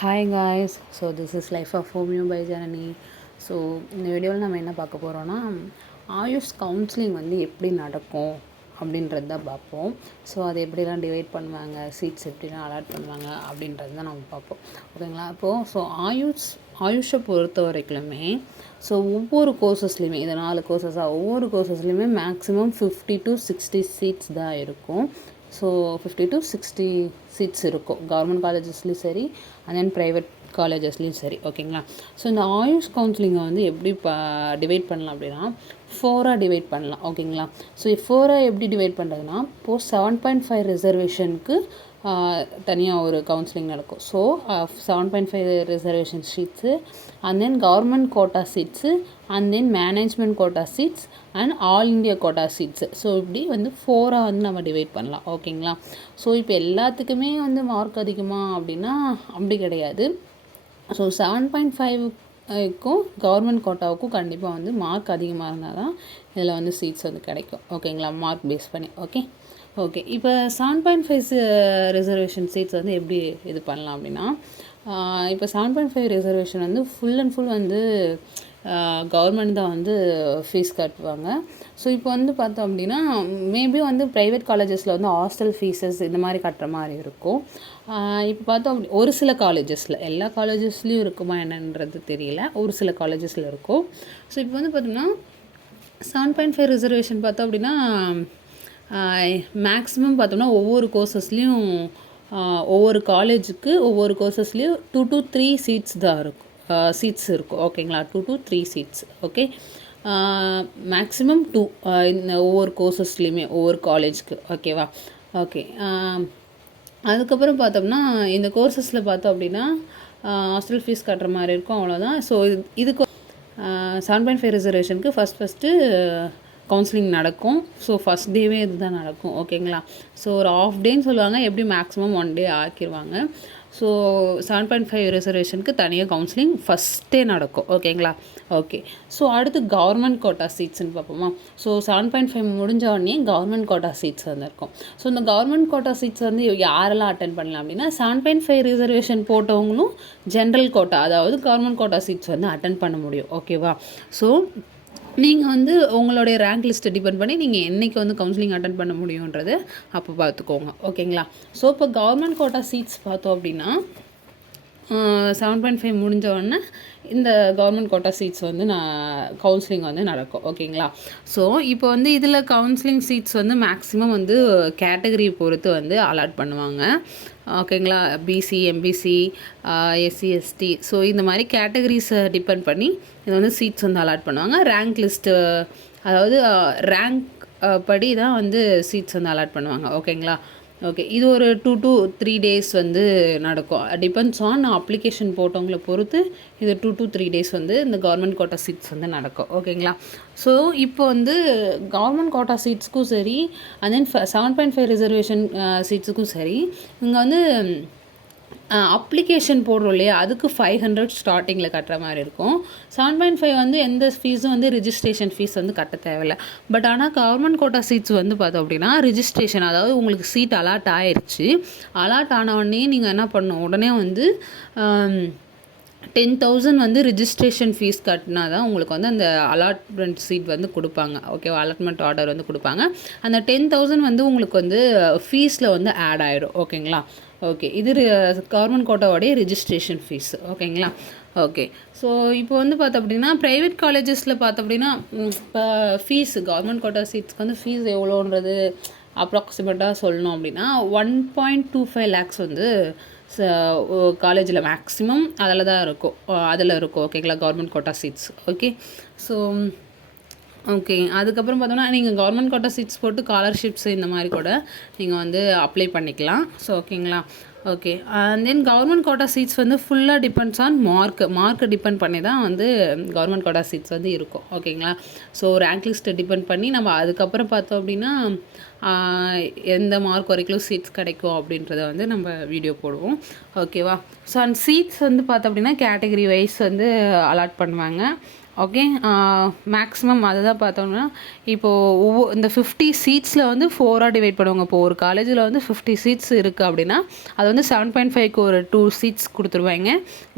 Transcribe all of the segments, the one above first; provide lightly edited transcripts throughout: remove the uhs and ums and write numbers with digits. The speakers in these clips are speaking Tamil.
Hi guys. So this is life of homeo by Janani. So இந்த வீடியோவில் நம்ம என்ன பார்க்க போகிறோன்னா, ஆயுஷ் கவுன்சிலிங் வந்து எப்படி நடக்கும் அப்படின்றது தான் பார்ப்போம். ஸோ அதை எப்படிலாம் டிவைட் பண்ணுவாங்க, சீட்ஸ் எப்படிலாம் அலாட் பண்ணுவாங்க அப்படின்றது தான் நம்ம பார்ப்போம். ஓகேங்களா? இப்போது ஆயுஷை பொறுத்த வரைக்குமே ஒவ்வொரு கோர்சஸ்லேயுமே இது 4 கோர்சஸாக ஒவ்வொரு கோர்சஸ்லேயுமே மேக்ஸிமம் 50 to 60 சீட்ஸ் தான் இருக்கும். ஸோ 50 to 60 சீட்ஸ் இருக்கும் கவர்மெண்ட் காலேஜஸ்லேயும் சரி, அண்ட் தென் ப்ரைவேட் காலேஜஸ்லேயும் சரி. ஓகேங்களா? ஸோ இந்த ஆயுஷ் கவுன்சிலிங்கை வந்து எப்படி டிவைட் பண்ணலாம் அப்படின்னா, 4ஆக டிவைட் பண்ணலாம். ஓகேங்களா? ஸோ 4ஆக எப்படி டிவைட் பண்ணுறதுனா, இப்போது 7.5 ரிசர்வேஷனுக்கு தனியாக ஒரு கவுன்சிலிங் நடக்கும். So 7.5 reservation seats, and then government quota seats, and then management quota seats, and all India quota seats. So இப்படி வந்து 4ஆக வந்து நம்ம டிவைட் பண்ணலாம். ஓகேங்களா? ஸோ இப்போ எல்லாத்துக்குமே வந்து மார்க் அதிகமாக அப்படின்னா அப்படி கிடையாது. ஸோ 7.5க்கும் கவர்மெண்ட் கோட்டாவுக்கும் கண்டிப்பாக வந்து மார்க் அதிகமாக இருந்தால் தான் இதில் வந்து சீட்ஸ் வந்து கிடைக்கும். ஓகேங்களா? மார்க் பேஸ் பண்ணி. ஓகே இப்போ 7.5 ரிசர்வேஷன் சீட்ஸ் வந்து எப்படி இது பண்ணலாம் அப்படின்னா, இப்போ 7.5 ரிசர்வேஷன் வந்து ஃபுல் அண்ட் ஃபுல் வந்து கவர்மெண்ட் தான் வந்து ஃபீஸ் கட்டுவாங்க. ஸோ இப்போ வந்து பார்த்தோம் அப்படின்னா, மேபி வந்து ப்ரைவேட் காலேஜஸில் வந்து ஹாஸ்டல் ஃபீஸஸ் இந்த மாதிரி கட்டுற மாதிரி இருக்கும். இப்போ பார்த்தோம் அப்படி ஒரு சில காலேஜஸில், எல்லா காலேஜஸ்லேயும் இருக்குமா என்னன்றது தெரியல, ஒரு சில காலேஜஸில் இருக்கும். ஸோ இப்போ வந்து பார்த்தோம்னா 7.5 ரிசர்வேஷன் பார்த்தோம் அப்படின்னா, மேக்ஸிமம் பார்த்தோம்னா ஒவ்வொரு கோர்சஸ்லேயும் ஒவ்வொரு காலேஜுக்கு ஒவ்வொரு கோர்சஸ்லேயும் 2 to 3 சீட்ஸ் தான் இருக்கும், சீட்ஸ் இருக்கும். ஓகேங்களா? 2 to 3 சீட்ஸ். ஓகே, மேக்ஸிமம் 2 இந்த ஒவ்வொரு கோர்சஸ்லேயுமே ஒவ்வொரு காலேஜுக்கு. ஓகேவா? ஓகே, அதுக்கப்புறம் பார்த்தோம்னா இந்த கோர்சஸில் பார்த்தோம் அப்படின்னா ஹாஸ்டல் ஃபீஸ் கட்டுற மாதிரி இருக்கும். அவ்வளோதான். ஸோ இதுக்கு 7.5 ரிசர்வேஷனுக்கு ஃபஸ்ட்டு கவுன்சிலிங் நடக்கும். ஸோ ஃபஸ்ட் டேவே இது தான் நடக்கும். ஓகேங்களா? ஸோ ஒரு ஆஃப் டேன்னு சொல்லுவாங்க, எப்படி மேக்ஸிமம் 1 டே ஆக்கிடுவாங்க. ஸோ 7.5 ரிசர்வேஷனுக்கு தனியாக கவுன்சிலிங் ஃபஸ்ட்டே நடக்கும். ஓகேங்களா? ஓகே, ஸோ அடுத்து கவர்மெண்ட் கோட்டா சீட்ஸ்ன்னு பார்ப்போமா. ஸோ 7.5 முடிஞ்ச உடனே கவர்மெண்ட் கோட்டா சீட்ஸ் வந்து இருக்கும். ஸோ இந்த கவர்மெண்ட் கோட்டா சீட்ஸ் வந்து யாரெல்லாம் அட்டன் பண்ணலாம் அப்படின்னா, 7.5 ரிசர்வேஷன் போட்டவங்களும் ஜென்ரல் கோட்டா, அதாவது கவர்மெண்ட் கோட்டா சீட்ஸ் வந்து அட்டன் பண்ண முடியும். ஓகேவா? ஸோ நீங்கள் வந்து உங்களுடைய ரேங்க் லிஸ்ட்டை டிபெண்ட் பண்ணி நீங்கள் என்றைக்கு வந்து கவுன்சிலிங் அட்டன் பண்ண முடியுன்றது அப்போ பார்த்துக்கோங்க. ஓகேங்களா? ஸோ இப்போ கவர்மெண்ட் கோட்டா சீட்ஸ் பார்த்தோம் அப்படின்னா 7.5 முடிஞ்ச உடனே இந்த கவர்மெண்ட் கோட்டா சீட்ஸ் வந்து கவுன்சிலிங் வந்து நடக்கும். ஓகேங்களா? ஸோ இப்போ வந்து இதில் கவுன்சிலிங் சீட்ஸ் வந்து மேக்ஸிமம் வந்து கேட்டகரியை பொறுத்து வந்து அலாட் பண்ணுவாங்க. ஓகேங்களா? BC, MBC, SC, ST, so இந்த மாதிரி கேட்டகரிஸை டிபெண்ட் பண்ணி இது வந்து சீட்ஸ் வந்து அலாட் பண்ணுவாங்க. ரேங்க் லிஸ்ட்டு, அதாவது ரேங்க் படி தான் வந்து சீட்ஸ் வந்து அலாட் பண்ணுவாங்க. ஓகேங்களா? ஓகே, இது ஒரு 2 to 3 டேஸ் வந்து நடக்கும். டிபெண்ட்ஸ் ஆன் அப்ளிகேஷன் போட்டவங்களை பொறுத்து இது 2 to 3 டேஸ் வந்து இந்த கவர்மெண்ட் கோட்டா சீட்ஸ் வந்து நடக்கும். ஓகேங்களா? ஸோ இப்போ வந்து கவர்மெண்ட் கோட்டா சீட்ஸ்க்கும் சரி, அண்ட் தென் 7.5 ரிசர்வேஷன் சீட்ஸுக்கும் சரி, இங்கே வந்து அப்ளிகேஷன் போடுறோம் இல்லையா, அதுக்கு 500 ஸ்டார்டிங்கில் கட்டுற மாதிரி இருக்கும். 7.5 வந்து எந்த ஃபீஸும் வந்து ரிஜிஸ்ட்ரேஷன் ஃபீஸ் வந்து கட்ட தேவையில்லை. பட் ஆனால் கவர்மெண்ட் கோட்டா சீட்ஸ் வந்து பார்த்தோம் அப்படின்னா ரிஜிஸ்ட்ரேஷன், அதாவது உங்களுக்கு சீட் அலாட் ஆயிடுச்சு, அலாட் ஆன உடனே நீங்கள் என்ன பண்ணணும், உடனே வந்து 10,000 வந்து ரிஜிஸ்ட்ரேஷன் ஃபீஸ் கட்டினா தான் உங்களுக்கு வந்து அந்த அலாட்மெண்ட் சீட் வந்து கொடுப்பாங்க. ஓகேவா? அலாட்மெண்ட் ஆர்டர் வந்து கொடுப்பாங்க. அந்த 10,000 வந்து உங்களுக்கு வந்து ஃபீஸில் வந்து ஆட் ஆகிடும். ஓகேங்களா? ஓகே, இது கவர்மெண்ட் கோட்டாவோடைய ரிஜிஸ்ட்ரேஷன் ஃபீஸ். ஓகேங்களா? ஓகே, ஸோ இப்போ வந்து பார்த்தோம் அப்படின்னா ப்ரைவேட் காலேஜஸில் பார்த்தோம் அப்படின்னா இப்போ ஃபீஸ் கவர்மெண்ட் கோட்டா சீட்ஸ்க்கு வந்து ஃபீஸ் எவ்வளோன்றது அப்ராக்சிமேட்டாக சொல்லணும் அப்படின்னா 1.25 லேக்ஸ் வந்து காலேஜில் மேக்ஸிமம் அதில் தான் இருக்கும், அதில் இருக்கும். ஓகேங்களா? Government quota seats. Okay, so okay, அதுக்கப்புறம் பார்த்தோம்னா நீங்கள் கவர்மெண்ட் கோட்டா சீட்ஸ் போட்டு ஸ்காலர்ஷிப்ஸ் இந்த மாதிரி கூட நீங்கள் வந்து அப்ளை பண்ணிக்கலாம். ஸோ ஓகேங்களா? Okay, and then government quota seats வந்து ஃபுல்லாக டிபெண்ட்ஸ் ஆன் மார்க்கை டிபெண்ட் பண்ணி தான் வந்து கவர்மெண்ட் கோட்டா சீட்ஸ் வந்து இருக்கும். ஓகேங்களா? ஸோ ரேங்க் லிஸ்ட்டை டிபெண்ட் பண்ணி நம்ம அதுக்கப்புறம் பார்த்தோம் அப்படின்னா எந்த மார்க் வரைக்கும் சீட்ஸ் கிடைக்கும் அப்படின்றத வந்து நம்ம வீடியோ போடுவோம். ஓகேவா? ஸோ அண்ட் சீட்ஸ் வந்து பார்த்தோம் அப்படின்னா கேட்டகரி வைஸ் வந்து அலாட் பண்ணுவாங்க. ஓகே. மேக்ஸிமம் அதுதான் பார்த்தோம்னா, இப்போது இந்த 50 சீட்ஸில் வந்து 4ஆக டிவைட் பண்ணுவாங்க. இப்போ ஒரு காலேஜில் வந்து 50 சீட்ஸ் இருக்குது அப்படின்னா, அது வந்து 7.5க்கு ஒரு 2 சீட்ஸ் கொடுத்துருவாங்க.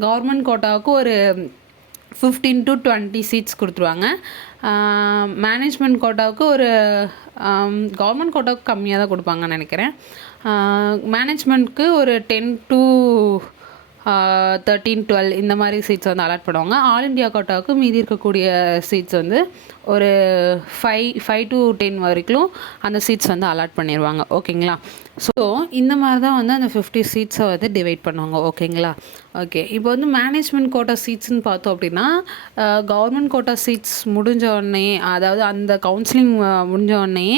கவர்மெண்ட் கோட்டாவுக்கு ஒரு 15 to 20 சீட்ஸ் கொடுத்துருவாங்க. மேனேஜ்மெண்ட் கோட்டாவுக்கு ஒரு கவர்மெண்ட் கோட்டாவுக்கு கம்மியாக தான் கொடுப்பாங்கன்னு நினைக்கிறேன். மேனேஜ்மெண்ட்க்கு ஒரு 10 to 13, 12 இந்த மாதிரி சீட்ஸ் வந்து அலாட் பண்ணுவாங்க. ஆல் இண்டியா கோட்டாவுக்கு மீதி இருக்கக்கூடிய சீட்ஸ் வந்து ஒரு 5 to 10 வரைக்கும் அந்த சீட்ஸ் வந்து அலாட் பண்ணிடுவாங்க. ஓகேங்களா? ஸோ இந்த மாதிரி தான் வந்து அந்த 50 சீட்ஸை வந்து டிவைட் பண்ணுவாங்க. ஓகேங்களா? ஓகே. இப்போ வந்து மேனேஜ்மெண்ட் கோட்டா சீட்ஸ்ன்னு பார்த்தோம் அப்படின்னா, கவர்மெண்ட் கோட்டா சீட்ஸ் முடிஞ்ச உடனே, அதாவது அந்த கவுன்சிலிங் முடிஞ்ச உடனே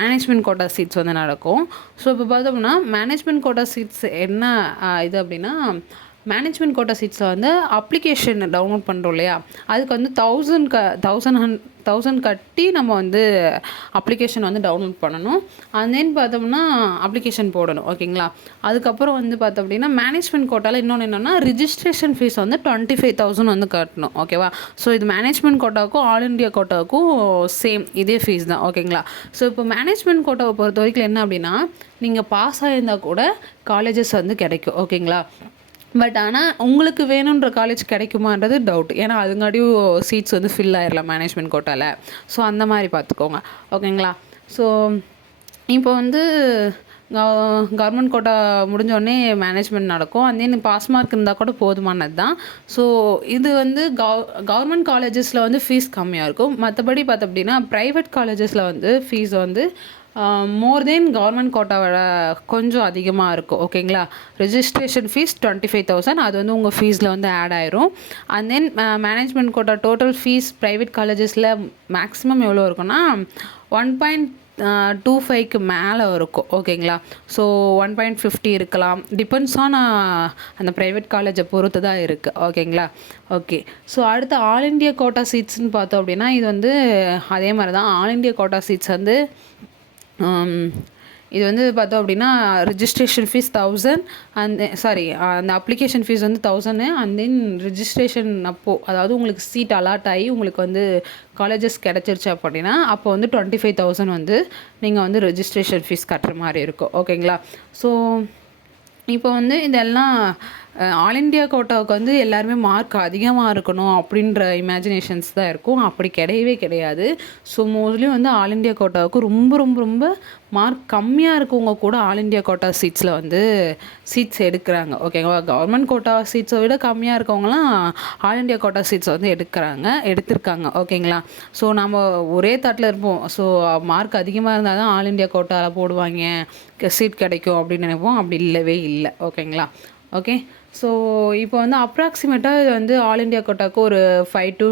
மேனேஜ்மெண்ட் கோட்டா சீட்ஸ் வந்து நடக்கும். ஸோ இப்போ பார்த்தோம்னா மேனேஜ்மெண்ட் கோட்டா சீட்ஸ் என்ன இது அப்படின்னா, மேனேஜ்மெண்ட் கோட்டா சீட்ஸில் வந்து அப்ளிகேஷன் டவுன்லோட் பண்ணுறோம் இல்லையா, அதுக்கு வந்து 1000 கட்டி நம்ம வந்து அப்ளிகேஷன் வந்து டவுன்லோட் பண்ணணும். அண்ட் தென் பார்த்தோம்னா அப்ளிகேஷன் போடணும். ஓகேங்களா? அதுக்கப்புறம் வந்து பார்த்தோம் அப்படின்னா மேனேஜ்மெண்ட் கோட்டாவில் இன்னொன்று என்னென்னா, ரிஜிஸ்ட்ரேஷன் ஃபீஸ் வந்து 25,000 வந்து கட்டணும். ஓகேவா? ஸோ இது மேனேஜ்மெண்ட் கோட்டாவுக்கும் ஆல் இண்டியா கோட்டாவுக்கும் சேம் இதே ஃபீஸ் தான். ஓகேங்களா? ஸோ இப்போ மேனேஜ்மெண்ட் கோட்டாவை பொறுத்த வரைக்கும் என்ன அப்படின்னா, நீங்கள் பாஸ் ஆகியிருந்தால் கூட காலேஜஸ் வந்து கிடைக்கும். ஓகேங்களா? பட் ஆனால் உங்களுக்கு வேணுன்ற காலேஜ் கிடைக்குமான்றது டவுட். ஏன்னா அதுங்காட்டியும் சீட்ஸ் வந்து ஃபில் ஆயிடலாம் மேனேஜ்மெண்ட் கோட்டாவில். ஸோ அந்த மாதிரி பார்த்துக்கோங்க. ஓகேங்களா? ஸோ இப்போ வந்து கவர்மெண்ட் கோட்டா முடிஞ்சோடனே மேனேஜ்மெண்ட் நடக்கும். அந்த தென் பாஸ் மார்க் இருந்தால் கூட போதுமானது தான். ஸோ இது வந்து கவர்மெண்ட் காலேஜஸில் வந்து ஃபீஸ் கம்மியாக இருக்கும். மற்றபடி பார்த்தோம் அப்படின்னா ப்ரைவேட் காலேஜஸில் வந்து ஃபீஸ் வந்து மோர் தென் கவர்மெண்ட் கோட்டாவோட கொஞ்சம் அதிகமாக இருக்கும். ஓகேங்களா? ரெஜிஸ்ட்ரேஷன் ஃபீஸ் 25,000 அது வந்து உங்கள் ஃபீஸில் வந்து ஆட் ஆயிரும். And then management quota total fees private காலேஜஸில் மேக்ஸிமம் எவ்வளோ இருக்குன்னா 1.25க்கு மேலே இருக்கும். ஓகேங்களா? ஸோ 1.50 இருக்கலாம். டிபெண்ட்ஸ் ஆன் அந்த ப்ரைவேட் காலேஜை பொறுத்து தான் இருக்குது. ஓகேங்களா? ஓகே. ஸோ அடுத்து ஆல் இண்டியா கோட்டா சீட்ஸ்ன்னு பார்த்தோம் அப்படின்னா, இது வந்து அதே மாதிரி தான். ஆல் இண்டியா கோட்டா சீட்ஸ் வந்து இது வந்து பார்த்தோம் அப்படின்னா ரிஜிஸ்ட்ரேஷன் ஃபீஸ் 1000 அந்த அப்ளிகேஷன் ஃபீஸ் வந்து 1000 அண்ட் தென் ரிஜிஸ்ட்ரேஷன் அப்போது, அதாவது உங்களுக்கு சீட் அலாட் ஆகி உங்களுக்கு வந்து காலேஜஸ் கிடச்சிருச்சு அப்படின்னா அப்போ வந்து 25,000 வந்து நீங்கள் வந்து ரெஜிஸ்ட்ரேஷன் ஃபீஸ் கட்டுற மாதிரி இருக்கும். ஓகேங்களா? ஸோ இப்போ வந்து இதெல்லாம் ஆல் இண்டியா கோட்டாவுக்கு வந்து எல்லாருமே மார்க் அதிகமாக இருக்கணும் அப்படின்ற இமேஜினேஷன்ஸ் தான் இருக்கும். அப்படி கிடையவே கிடையாது. ஸோ மோஸ்ட்லி வந்து ஆல் இண்டியா கோட்டாவுக்கு ரொம்ப ரொம்ப ரொம்ப மார்க் கம்மியாக இருக்கவங்க கூட ஆல் இண்டியா கோட்டா சீட்ஸில் வந்து சீட்ஸ் எடுக்கிறாங்க. ஓகேங்களா? கவர்மெண்ட் கோட்டா சீட்ஸை விட கம்மியாக இருக்கவங்களாம் ஆல் இண்டியா கோட்டா சீட்ஸ் வந்து எடுத்திருக்காங்க. ஓகேங்களா? ஸோ நம்ம ஒரே தட்டில் இருப்போம். ஸோ மார்க் அதிகமாக இருந்தால் தான் ஆல் இண்டியா கோட்டாவில் போடுவாங்க, சீட் கிடைக்கும் அப்படின்னு நினைப்போம். அப்படி இல்லவே இல்லை. ஓகேங்களா? ஓகே. ஸோ இப்போ வந்து அப்ராக்சிமேட்டாக இது வந்து ஆல் இண்டியா கோட்டாவுக்கு ஒரு 5 to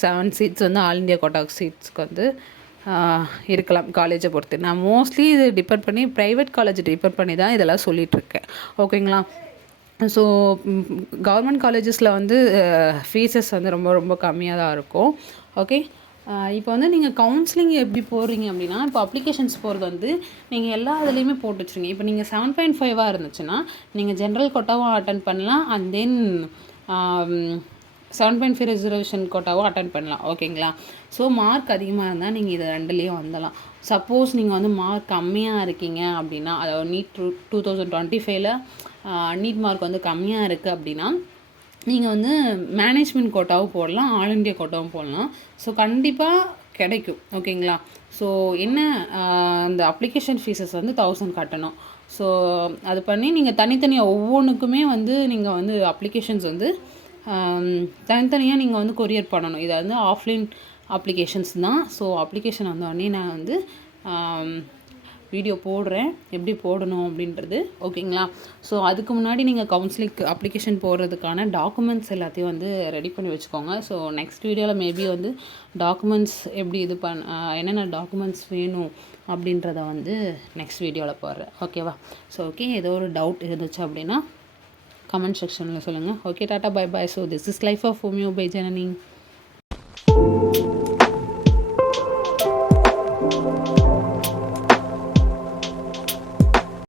7 சீட்ஸ் வந்து ஆல் இண்டியா கோட்டாவுக்கு சீட்ஸ்க்கு வந்து இருக்கலாம் காலேஜை பொறுத்து. நான் மோஸ்ட்லி இது டிபெண்ட் பண்ணி ப்ரைவேட் காலேஜ் டிபெண்ட் பண்ணி தான் இதெல்லாம் சொல்லிகிட்ருக்கேன். ஓகேங்களா? ஸோ கவர்மெண்ட் காலேஜஸில் வந்து ஃபீஸஸ் வந்து ரொம்ப ரொம்ப கம்மியாக தான் இருக்கும். ஓகே. இப்போ வந்து நீங்கள் கவுன்சிலிங் எப்படி போடுறீங்க அப்படின்னா, இப்போ அப்ளிகேஷன்ஸ் போகிறது வந்து நீங்கள் எல்லா இதுலேயுமே போட்டு வச்சுருங்க. இப்போ நீங்கள் 7.5 இருந்துச்சுன்னா நீங்கள் ஜென்ரல் கோட்டாவும் அட்டன் பண்ணலாம். அண்ட் தென் 7.5 ரிசர்வேஷன் கோட்டாவும் அட்டன் பண்ணலாம். ஓகேங்களா? ஸோ மார்க் அதிகமாக இருந்தால் நீங்கள் இது ரெண்டுலேயும் வந்துடலாம். சப்போஸ் நீங்கள் வந்து மார்க் கம்மியாக இருக்கீங்க அப்படின்னா, அதாவது நீட் 2025ல் நீட் மார்க் வந்து கம்மியாக இருக்குது அப்படின்னா நீங்கள் வந்து மேனேஜ்மெண்ட் கோட்டாவும் போடலாம், ஆல் இண்டியா கோட்டாவும் போடலாம். ஸோ கண்டிப்பாக கிடைக்கும். ஓகேங்களா? ஸோ என்ன அந்த அப்ளிகேஷன் ஃபீஸஸ் வந்து 1000 கட்டணும். ஸோ அது பண்ணி நீங்கள் தனித்தனியாக ஒவ்வொன்றுக்குமே வந்து நீங்கள் வந்து அப்ளிகேஷன்ஸ் வந்து தனித்தனியாக நீங்கள் வந்து கொரியர் பண்ணணும். இதை வந்து ஆஃப்லைன் அப்ளிகேஷன்ஸ் தான். ஸோ அப்ளிகேஷன் வந்தோடனே நான் வந்து வீடியோ போடுறேன் எப்படி போடணும் அப்படின்றது. ஓகேங்களா? ஸோ அதுக்கு முன்னாடி நீங்கள் கவுன்சிலிங்க்கு அப்ளிகேஷன் போடுறதுக்கான டாக்குமெண்ட்ஸ் எல்லாத்தையும் வந்து ரெடி பண்ணி வச்சுக்கோங்க. ஸோ நெக்ஸ்ட் வீடியோவில் மேபி வந்து டாக்குமெண்ட்ஸ் எப்படி என்னென்ன டாக்குமெண்ட்ஸ் வேணும் அப்படின்றத வந்து நெக்ஸ்ட் வீடியோவில் போடுறேன். ஓகேவா? So okay. ஏதோ ஒரு டவுட் இருந்துச்சு அப்படின்னா கமெண்ட் செக்ஷனில் சொல்லுங்கள். Okay. Tata bye bye. So this is life of homeo by Janani.